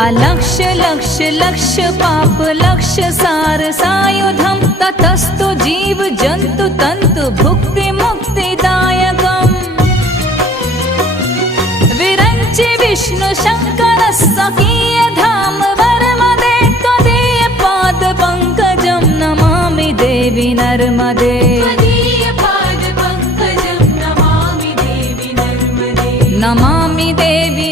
अलक्ष लक्ष लक्ष पाप लक्ष सार सायुधं ततस्तु जीव जंतु तंतु भुक्ति मुक्तिदायकम् विरंचि विष्णु शंकर सखीय धाम वर्मदे त्वदीय पाद पंकजं नमामि देवी नर्मदे नमामि देवी